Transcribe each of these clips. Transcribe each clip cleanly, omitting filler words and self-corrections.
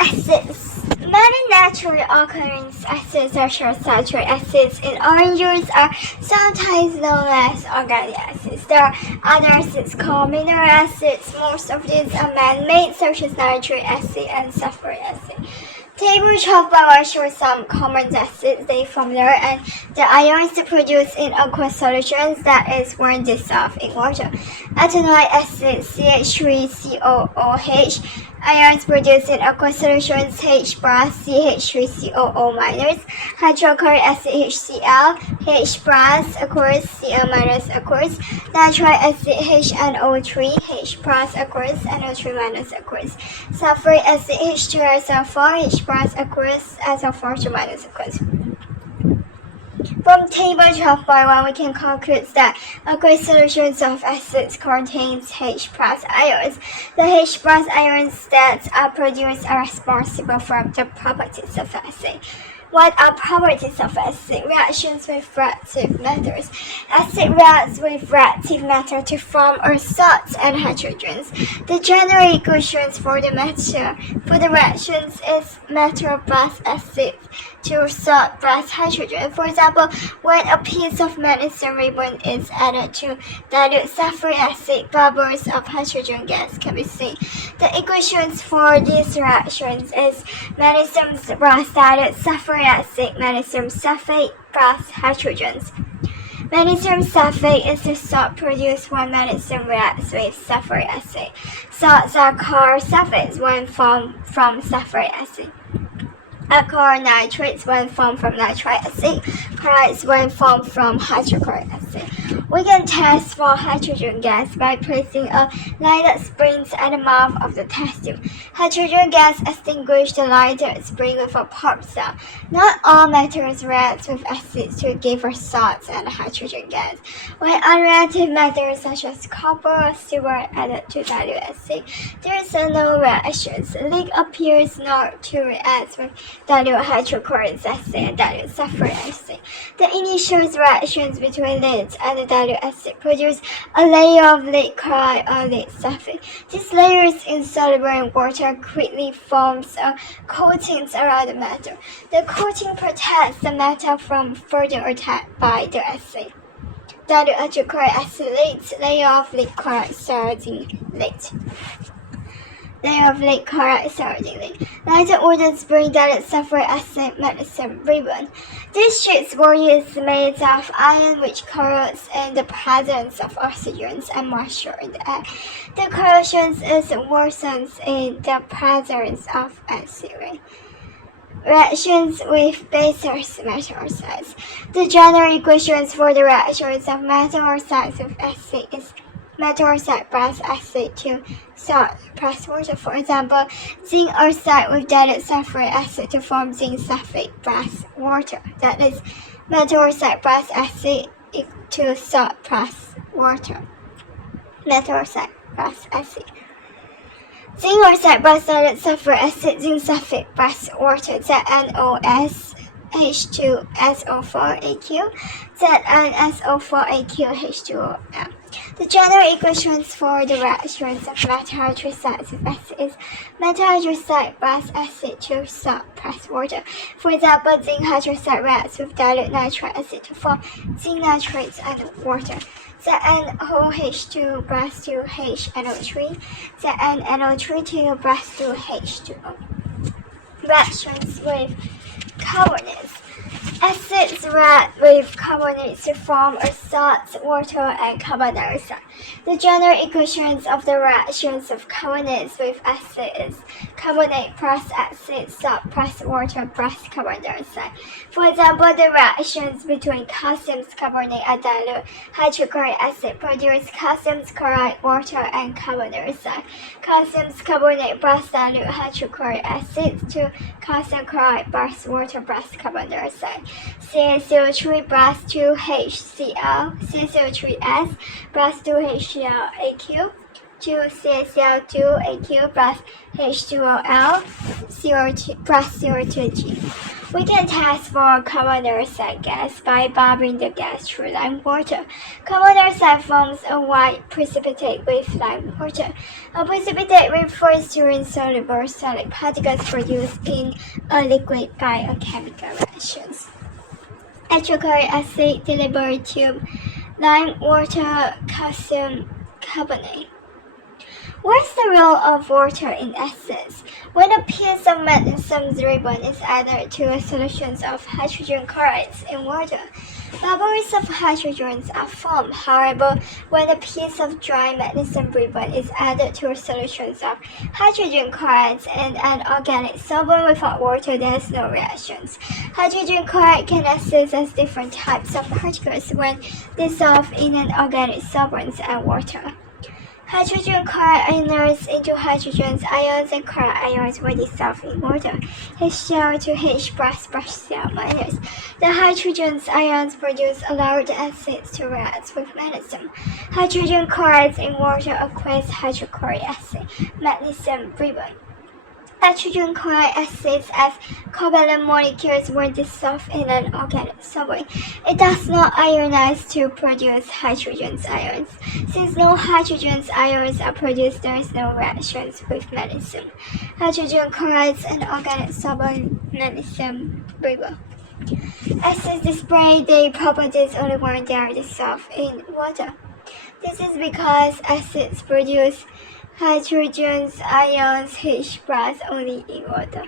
Acids. Many naturally occurring acids such as citric acids in orange juice are sometimes known as organic acids. There are other acids called mineral acids. Most of these are man-made, such as nitric acid and sulfuric acid. Table 12 shows some common acids they form there and the ions produced in aqueous solutions, that is, when dissolved in water. Ethanoic acid CH3COOH, ions produced in aqueous solutions H plus CH3COO minus, hydrochloric acid HCl, H plus aqueous Cl minus aqueous, nitric acid HNO3, H plus aqueous NO3 minus aqueous, sulfuric acid H2SO4, H plus aqueous SO4 minus aqueous. From table 12.1, we can conclude that aqueous solutions of acids contains H plus ions. The H plus ions that are produced are responsible for the properties of acid. What are properties of acid? Reactions with reactive metals. Acid reacts with reactive metal to form salts and hydrogens. The general equations for the reactions is metal plus acid to salt plus hydrogen. For example, when a piece of magnesium ribbon is added to dilute sulfuric acid, bubbles of hydrogen gas can be seen. The equations for these reactions is magnesium plus dilute sulfuric acid, magnesium sulfate plus hydrogens. Magnesium sulfate is the salt produced when magnesium reacts with sulfuric acid. Salts are called sulfates when formed from sulfuric acid. Alcohol nitrates when formed from nitric acid, chlorides when formed from hydrochloric acid. We can test for hydrogen gas by placing a lighted spring at the mouth of the test tube. Hydrogen gas extinguishes the lighted spring with a pop sound. Not all metals react with acids to give us salts and hydrogen gas. When unreactive metals such as copper or silver are added to dilute acid, there is no reactions. Lead appears not to react with dilute hydrochloric acid and dilute sulfuric acid. The initial reactions between lead and dilute acid produce a layer of lead chloride or lead sulfate. This layer is insoluble in water, quickly forms a coating around the metal. The coating protects the metal from further attack by the acid. Dilute hydrochloric acid leads, layer of lead chloride surrounding lead. Layer of lead chloride surrounding lead. Lighter orders bring dilute sulfuric acid magnesium ribbon. This sheet body is made of iron which corrodes in the presence of oxygens and moisture in the air. The corrosion is worsens in the presence of acid rain. Reactions with bases metal oxides. The general equations for the reactions of metal oxides with acid is metal oxide plus acid to salt plus water. For example, zinc oxide with dilute sulfuric acid to form zinc sulfate plus water. That is metal oxide plus acid to salt plus water. Metal oxide plus acid. Zinc oxide plus dilute sulfuric acid, zinc sulfate plus water. ZnOS H2SO4AQ, ZnSO4AQ H2O. The general equations for the reactions of metal hydroxide with acid is metal hydroxide plus acid to salt plus water. For example, zinc hydroxide reacts with dilute nitric acid to form zinc nitrates and water. ZnOH2 plus 2HNO3, ZnNO3 plus 2H2O. Reactions with carbonates. Acids react with carbonates to form salts, water, and carbon dioxide. The general equations of the reactions of carbonates with acid is carbonate plus acid, salt plus water plus carbon dioxide. For example, the reactions between calcium carbonate and dilute hydrochloric acid produce calcium chloride, water, and carbon dioxide. Calcium carbonate plus dilute hydrochloric acid to calcium chloride plus water plus carbon dioxide. CaCO3 plus 2HCl, CaCO3S plus 2HClAQ, 2CaCl2AQ plus H2OL, CO2 plus CO2G. We can test for carbon dioxide gas by bubbling the gas through lime water. Carbon dioxide forms a white precipitate with lime water. A precipitate refers to insoluble solid particles produced in a liquid by a chemical reaction. Hydrochloric acid delivered to lime water, calcium carbonate. What's the role of water in acids? When a piece of magnesium ribbon is added to a solution of hydrogen chlorides in water, bubbles of hydrogens are formed. However, when a piece of dry magnesium ribbon is added to a solution of hydrogen chlorides and an organic solvent without water, there is no reactions. Hydrogen chloride can exist as different types of particles when dissolved in an organic solvent and water. Hydrogen chloride ionizes into hydrogen ions and chloride ions when dissolved in water. HCl to H plus Cl minus. The hydrogen ions produce allowed acids to react with magnesium. Hydrogen chlorides in water aqueous hydrochloric acid, magnesium ribbon. Hydrogen chloride acids as covalent molecules when dissolved in an organic solvent. It does not ionize to produce hydrogen ions. Since no hydrogen ions are produced, there is no reactions with magnesium. Hydrogen chlorides and organic solvent, magnesium ribbon. Acids display their properties only when they are dissolved in water. This is because acids produce hydrogen ions H plus only in water.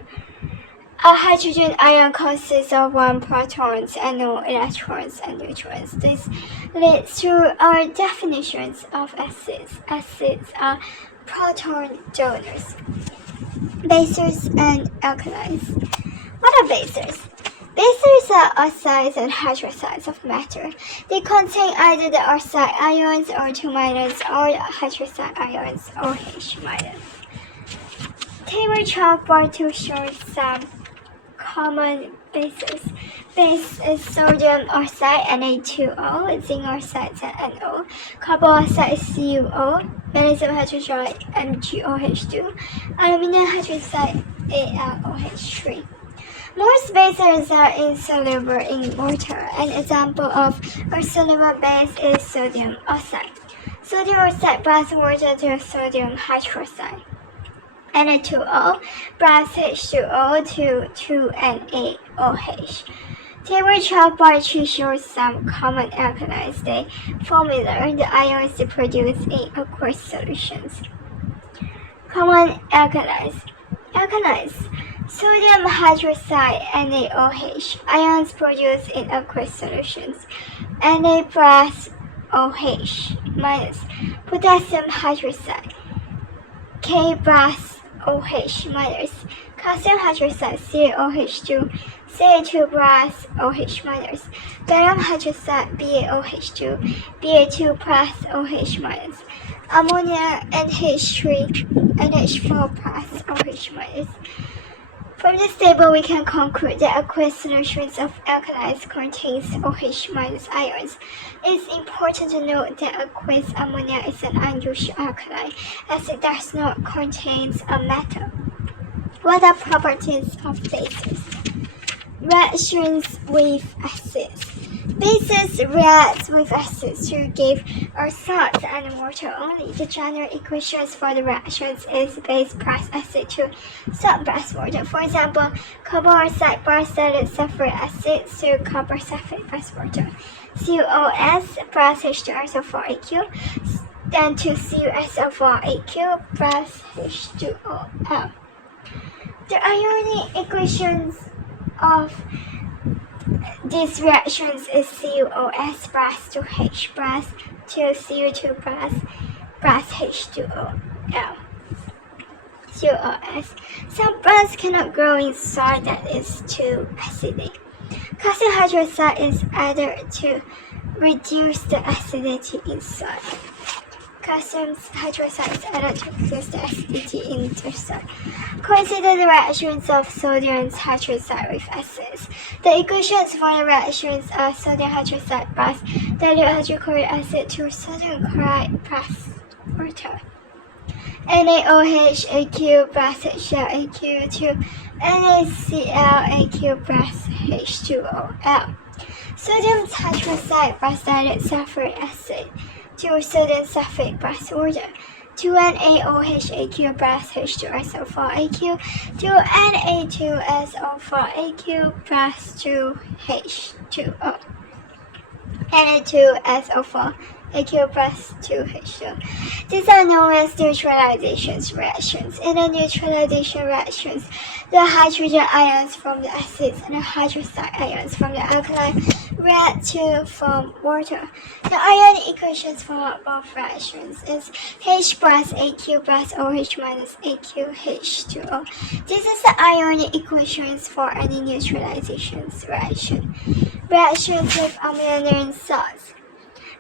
A hydrogen ion consists of 1 protons and no electrons and neutrons. This leads to our definitions of acids. Acids are proton donors. Bases and alkalis. What are bases? Bases are oxides and hydroxides of matter. They contain either the oxide ions O2 minus or the hydroxide ions OH minus. Table 12.2 shows some common bases. Base is sodium oxide Na2O, zinc oxide ZnO, copper oxide CuO, magnesium hydroxide MgOH2, aluminum hydroxide AlOH3. Most bases are insoluble in water. An example of a soluble base is sodium oxide. Sodium oxide plus water to sodium hydroxide. Na2O plus H2O to 2NaOH. Table 12.3 shows some common alkalis. They formula the ions produced in aqueous solutions. Common alkalis. Alkalis. Sodium hydroxide NaOH ions produced in aqueous solutions. Na plus OH minus. Potassium hydroxide K plus OH minus. Calcium hydroxide CaOH2 Ca2 plus OH minus. Barium hydroxide BaOH2 Ba2 plus OH minus. Ammonia NH3 NH4 plus OH minus. From this table, we can conclude that aqueous solutions of alkalis contains OH minus ions. It is important to note that aqueous ammonia is an unusual alkali, as it does not contain a metal. What are properties of bases? Reactions with acids. Bases react with acids to give a salt and water only. The general equations for the reactions is base plus acid to salt plus water. For example, copper oxide plus dilute sulfuric acid to copper sulfate plus water. CuOS plus H2SO4AQ then to CuSO4AQ plus H2OL. The ionic equations of these reactions is CuOS plus 2H plus 2Cu2 plus H2OL. CuOS. Some plants cannot grow in soil that is too acidic. Calcium hydroxide is added to reduce the acidity in soil. Calcium hydroxide is added to reduce the acidity in the soil. Consider the reactions of sodium hydroxide with acids. The equations for the reactions are sodium hydroxide plus dilute hydrochloric acid to sodium chloride plus water. NaOH plus HCl to NaCl plus H2O. Sodium tetraxide plus dilute sulfuric acid to sodium sulfate plus water to NaOH plus H2SO4 to Na2SO4 plus 2H2O. Na2SO4 plus 2H2O. These are known as neutralization reactions. In the neutralization reactions, the hydrogen ions from the acids and the hydroxide ions from the alkali react to form water. The ionic equations for both reactions is H plus Aq plus OH minus Aq H2O. This is the ionic equations for any neutralization reaction. Reactions with amino salts.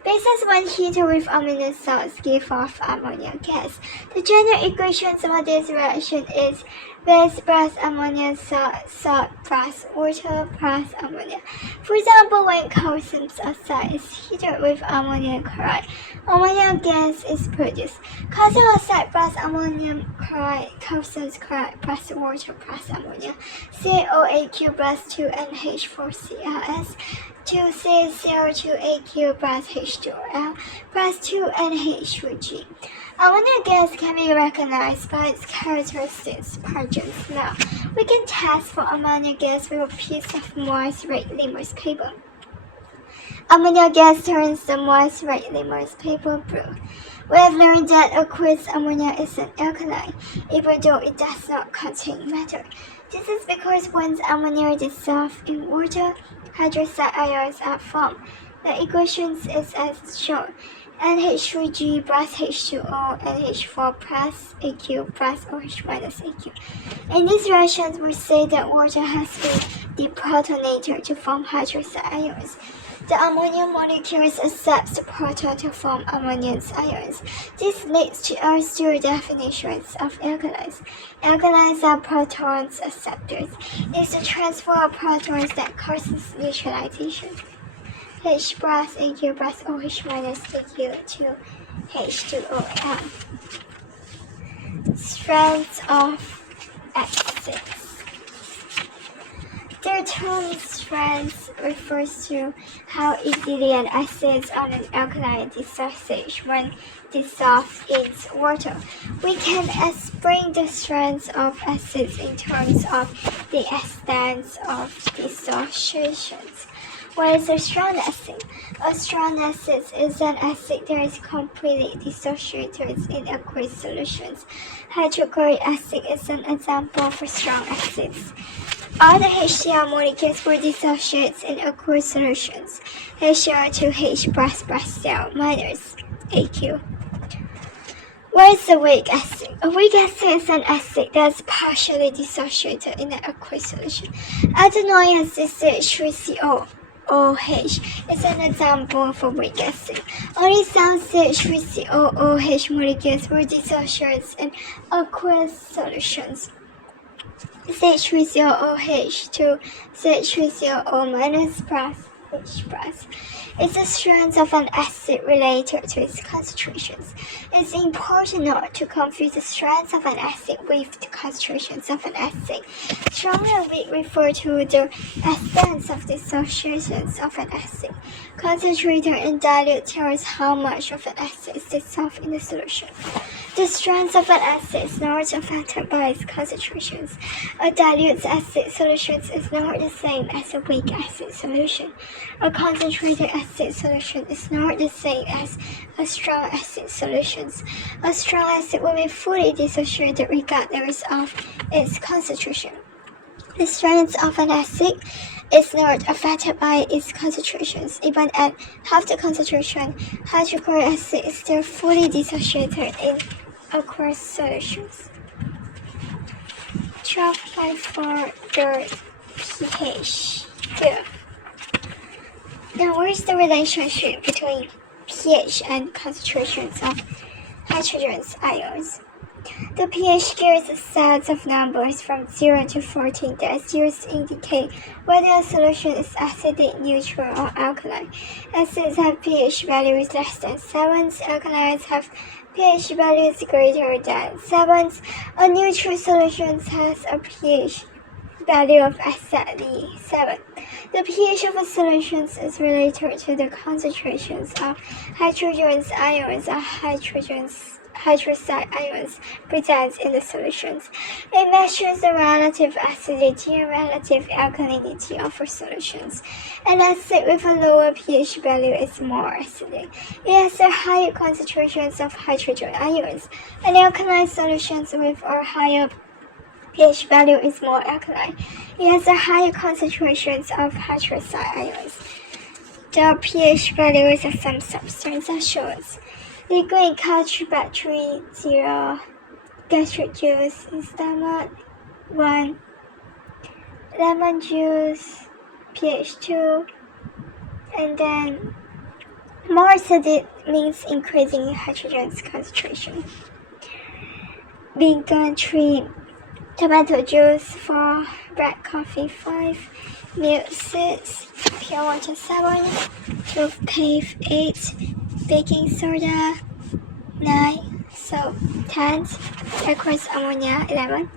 Bases when heated with amino salts give off ammonia gas. The general equation for this reaction is base plus ammonia salt plus water plus ammonia. For example, when calcium oxide is heated with ammonium chloride, ammonia gas is produced. Calcium oxide plus ammonium chloride, calcium chloride plus water plus ammonia, CaOAq plus 2NH4Cls. 2CCl2Aq plus H2O plus 2NH3G. Ammonia gas can be recognized by its characteristics pungent smell. We can test for ammonia gas with a piece of moist red litmus paper. Ammonia gas turns the moist red litmus paper blue. We have learned that aqueous ammonia is an alkali, even though it does not contain matter. This is because once ammonia dissolves in water, hydroxide ions are formed. The equations is as shown. NH3G plus H2O, NH4 plus Aq plus OH minus Aq. In these reactions, we say that water has been deprotonated to form hydroxide ions. The ammonia molecules accept the proton to form ammonium ions. This leads to us two definitions of alkalis. Alkalis are protons acceptors. It's the transfer of protons that causes neutralization. H plus Aq plus OH minus Aq to H2O. Strengths of acids. The term strength refers to how easily an acid on an alkali dissociates when dissolved in water. We can explain the strength of acids in terms of the extent of dissociations. What is a strong acid? A strong acid is an acid that is completely dissociated in aqueous solutions. Hydrochloric acid is an example for strong acids. All the HCl molecules will dissociate in aqueous solutions. HCl to H plus Cl minus Aq. What is a weak acid? A weak acid is an acid that is partially dissociated in an aqueous solution. Adenine CH3COOH is an example of a weak acid. Only some CH3COOH molecules will dissociate in aqueous solutions. CH3COOH to CH3COO minus plus H plus. It's the strength of an acid related to its concentrations. It's important not to confuse the strength of an acid with the concentrations of an acid. Strong and weak refer to the extent of dissociations of an acid. Concentrated and dilute tells how much of an acid is dissolved in the solution. The strength of an acid is not affected by its concentrations. A dilute acid solution is not the same as a weak acid solution. A concentrated acid solution is not the same as a strong acid solution. A strong acid will be fully dissociated regardless of its concentration. The strength of an acid is not affected by its concentrations. Even at half the concentration, hydrochloric acid is still fully dissociated in aqueous solutions. 12.4 the pH. Good. Now, what is the relationship between pH and concentrations of hydrogen ions? The pH scale is a set of numbers from 0 to 14 that is used to indicate whether a solution is acidic, neutral, or alkaline. Acids have pH values less than 7, alkalis have pH value is greater than 7. A neutral solution has a pH value of exactly 7. The pH of a solution is related to the concentrations of hydrogen ions or hydroxide ions present in the solutions. It measures the relative acidity and relative alkalinity of a solutions. An acid with a lower pH value is more acidic. It has a higher concentrations of hydrogen ions. An alkaline solution with a higher pH value is more alkaline. It has a higher concentrations of hydroxide ions. The pH values of some substances are shown. Liquid couch battery 0, gastric juice instamot 1, lemon juice pH 2, and then more acidic means increasing hydrogen concentration. Vegan 3, tomato juice 4, black coffee 5, milk 6, pure water 7, toothpaste 8, baking soda 9, soap 10, aqueous ammonia 11,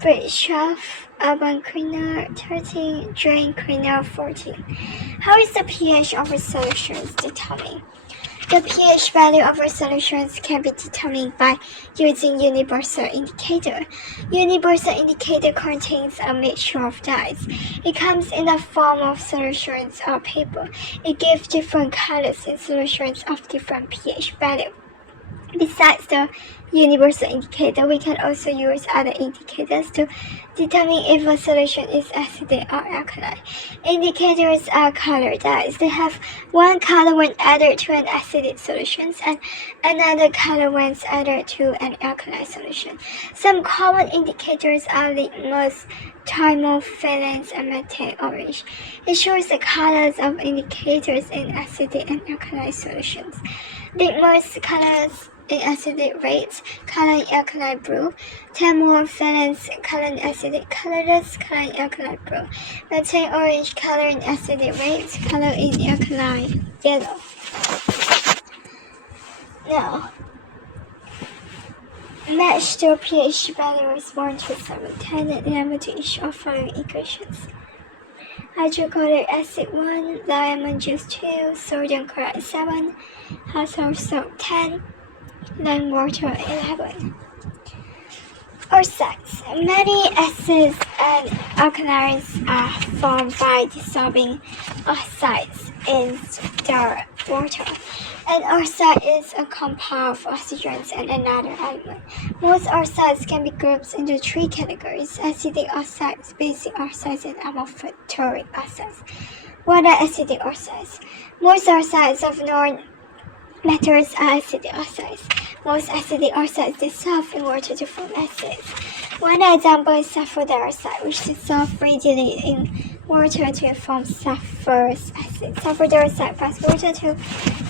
bridge chaff, urban cleaner 13, drain cleaner 14. How is the pH of a solution determined? The pH value of a solution can be determined by using universal indicator. Universal indicator contains a mixture of dyes. It comes in the form of solutions or paper. It gives different colors in solutions of different pH value. Besides the universal indicator, we can also use other indicators to determine if a solution is acidic or alkaline. Indicators are color dyes. They have one color when added to an acidic solution and another color when added to an alkaline solution. Some common indicators are litmus, thermophyllins, and methane orange. It shows the colors of indicators in acidic and alkaline solutions. Litmus colors in acidic rates, color in alkaline blue, thermophyllins color in acidic colorless, color in alkaline blue, methane orange color in acidic rates, color in alkaline yellow. Now, match the pH values 1 to 7, 10, and 11 to each of following equations. Hydrochloric acid 1, lemon juice 2, sodium chloride 7, household soap 10, lime water 11. Oxides. Many acids and alkalis are formed by dissolving oxides in the water. An oxide is a compound of oxygens and another element. Most oxides can be grouped into 3 categories: acidic oxides, basic oxides, and amorphous oxides. What are acidic oxides? Most oxides of non-metals are acidic oxides. Most acidic oxides dissolve in water to form acids. One example is sulfur dioxide, which dissolves readily in water to form sulfurous acid. Sulfur dioxide plus water to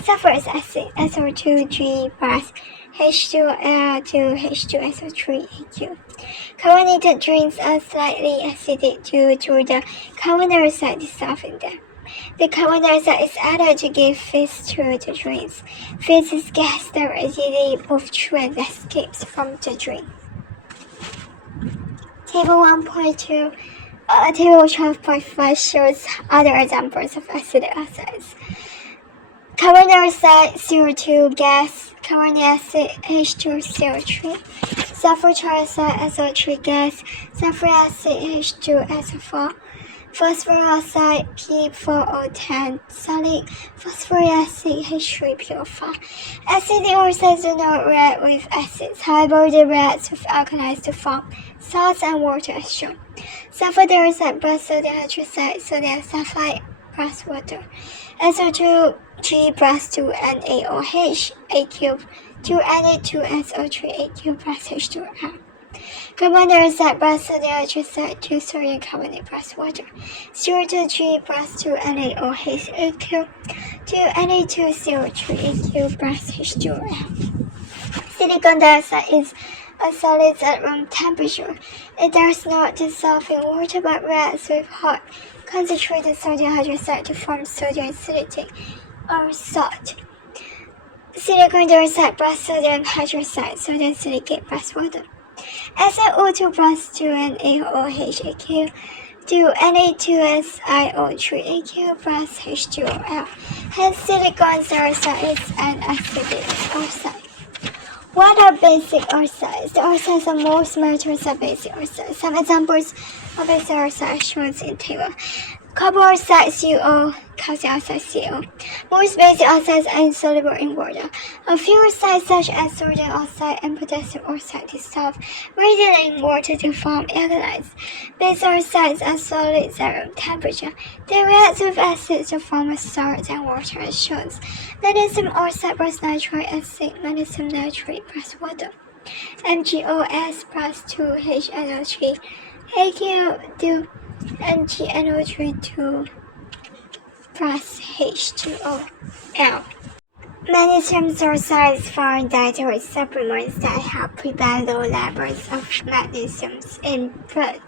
sulfurous acid, SO2G plus H2L to H2SO3AQ. Carbonated drinks are slightly acidic due to the carbon dioxide dissolving them. The carbon dioxide is added to give fizz to the drinks. Fizz is gas that readily moves through and escapes from the drink. Table 1.2, Table 12.5 shows other examples of acidic oxides. Carbon dioxide, CO2 gas, carbonic acid, H2CO3, sulfur trioxide, SO3 gas, sulfuric acid, H2SO4, phosphorus oxide, P4O10 solid, phosphoric acid, H3PO4. Acidic oxides do not react with acids, however they react with alkalis to form salts and water as shown. Sulfur dioxide plus sodium hydroxide, sodium sulfide plus water. SO2G plus 2NaOH, A cube, 2Na2SO3, A cube plus H2O. Carbon dioxide plus sodium hydroxide, 2 sodium carbonate plus water. CO2G plus 2NaOH, A cube, 2Na2CO3, A cube plus H2O. Silicon dioxide is a solid at room temperature. It does not dissolve in water but reacts with hot, concentrated sodium hydroxide to form sodium silicate or salt. Silicon dioxide plus sodium hydroxide, sodium silicate plus water. SiO2 plus 2NaOH to Na2SiO3 plus H2O. Hence, silicon dioxide is an acidic oxide. What are basic oxides? The oxides of most metals are basic oxides. Some examples of basic oxides shown in table. Copper oxide CO, calcium oxide CO. Most basic oxides are insoluble in water. A few oxides such as sodium oxide and potassium oxide dissolve readily in water to form alkalides. Basic oxides are solid at room temperature. They react with acids to form a salt and water as shown. Magnesium oxide plus nitric acid, magnesium nitrate plus water. MgOS plus 2HNO3, AQ2 MgNO3 plus H2O. Magnesium sulfide is found dietary supplements that help prevent low levels of magnesium in blood.